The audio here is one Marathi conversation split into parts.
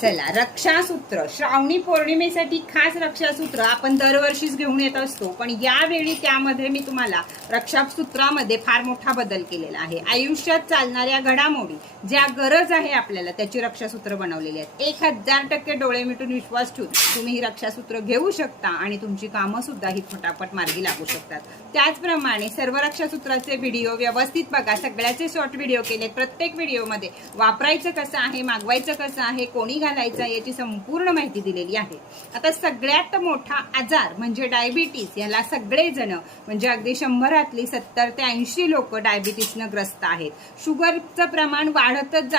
चला, रक्षासूत्र श्रावणी पौर्णिमेसाठी खास रक्षासूत्र आपण दरवर्षीच घेऊन येत असतो, पण यावेळी त्यामध्ये मी तुम्हाला रक्षासूत्रामध्ये फार मोठा बदल केलेला आहे. आयुष्यात चालणाऱ्या घडामोडी ज्या गरज आहे आपल्याला त्याची रक्षासूत्र बनवलेली आहेत. 1000% डोळे मिटून विश्वास ठेवून तुम्ही ही रक्षासूत्र घेऊ शकता आणि तुमची कामं सुद्धा ही फटाफट मार्गी लागू शकतात. त्याचप्रमाणे सर्व रक्षासूत्राचे व्हिडिओ व्यवस्थित बघा. सगळ्याचे शॉर्ट व्हिडिओ केलेत. प्रत्येक व्हिडिओमध्ये वापरायचं कसं आहे, मागवायचं कसं आहे, कोणी घालायचा याची संपूर्ण माहिती दिलेली आहे. आता सगळ्यात मोठा आजार म्हणजे डायबिटीस. याला सगळेजण म्हणजे अगदी 100रातली 70 ते 80 लोक डायबिटीसनं ग्रस्त आहेत. शुगरचं प्रमाण वाढतच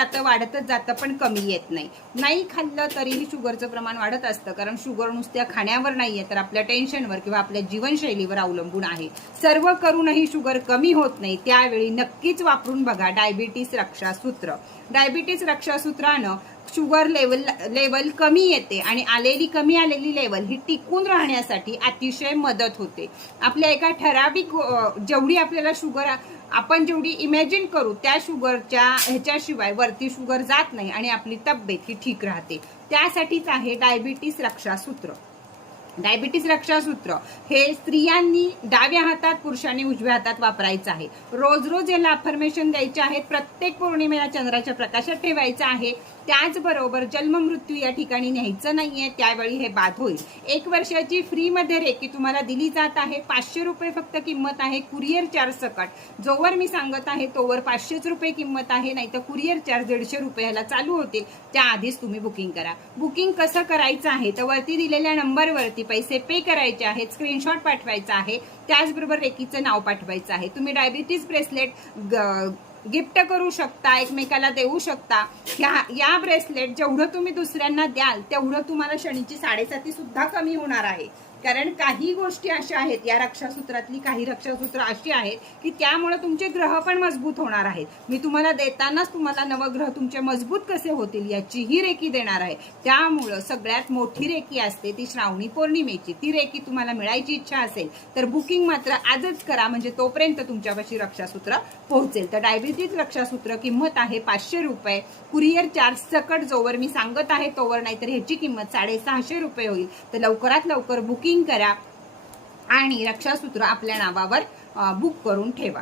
जातं पण कमी येत नाही. नाही खाल्लं तरीही शुगरचं प्रमाण वाढत असतं, कारण शुगर नुसत्या खाण्यावर नाहीये तर आपल्या टेन्शनवर किंवा आपल्या जीवनशैलीवर अवलंबून आहे. सर्व करूनही शुगर कमी होत नाही. त्यावेळी नक्कीच वापरून बघा डायबिटीस रक्षासूत्र. डायबिटीस रक्षासूत्रानं शुगर लेवल कमी येते आणि कमी आलेली लेवल ही टिकून राहण्यासाठी अतिशय मदत होते. आपल्या एका ठराविक जेवढी आपल्याला शुगर आपण जेवढी इमॅजिन करू त्या शुगरच्या ह्याच्याशिवाय वरती शुगर जात नाही आणि आपली तब्येत ही ठीक राहते. त्यासाठीच आहे डायबिटीस रक्षासूत्र. डायबिटीस रक्षासूत्र हे स्त्रियांनी डाव्या हातात, पुरुषांनी उजव्या हातात वापरायचं आहे. रोज रोज याला अफर्मेशन द्यायचे आहेत. प्रत्येक पौर्णिमेला चंद्राच्या प्रकाशात ठेवायचं आहे. त्याचबरोबर जन्म मृत्यू या ठिकाणी न्यायचं नाहीये, त्यावेळी हे बाद होईल. 1 वर्षाची फ्री मध्ये रेकी तुम्हाला दिली जात आहे. 500 रुपये फक्त किंमत आहे. कुरिअर चार्ज सकट. जोवर मी सांगत आहे तोवर 500 रुपये किंमत आहे, नाही तर कुरिअर चार्ज 150 रुपयाला चालू होतील. त्याआधीच तुम्ही बुकिंग करा. बुकिंग कसं करायचं आहे तर वरती दिलेल्या नंबरवरती पैसे पे करायचे आहेत, स्क्रीनशॉट पाठवायचा आहे, त्याचबरोबर रेकीचं नाव पाठवायचं आहे. तुम्ही डायबिटीस ब्रेसलेट गिफ्ट करू शकता, एकमेकाला देऊ शकता. या ब्रेसलेट जेवढं तुम्ही दुसऱ्यांना द्याल तेवढं तुम्हाला शनीची 7.5 सुद्धा कमी होणार आहे. कारण काही गोष्टी अशा आहेत, या रक्षासूत्रातली काही रक्षासूत्र अशी आहेत की त्यामुळे तुमचे ग्रह पण मजबूत होणार आहेत. मी तुम्हाला देतानाच तुम्हाला नवग्रह तुमचे मजबूत कसे होतील याचीही रेकी देणार आहे. त्यामुळं सगळ्यात मोठी रेकी असते ती श्रावणी पौर्णिमेची. ती रेकी तुम्हाला मिळायची इच्छा असेल तर बुकिंग मात्र आजच करा, म्हणजे तोपर्यंत तुमच्यापाशी रक्षासूत्र पोहोचेल. तर डायबिटीज रक्षासूत्र किंमत आहे 500 रुपये. कुरिअर चार्ज सकट जोवर मी सांगत आहे तोवर, नाहीतर ह्याची किंमत 650 रुपये होईल. तर लवकरात लवकर बुकिंग करा आणि रक्षासूत्र आपल्या नावावर बुक करून ठेवा.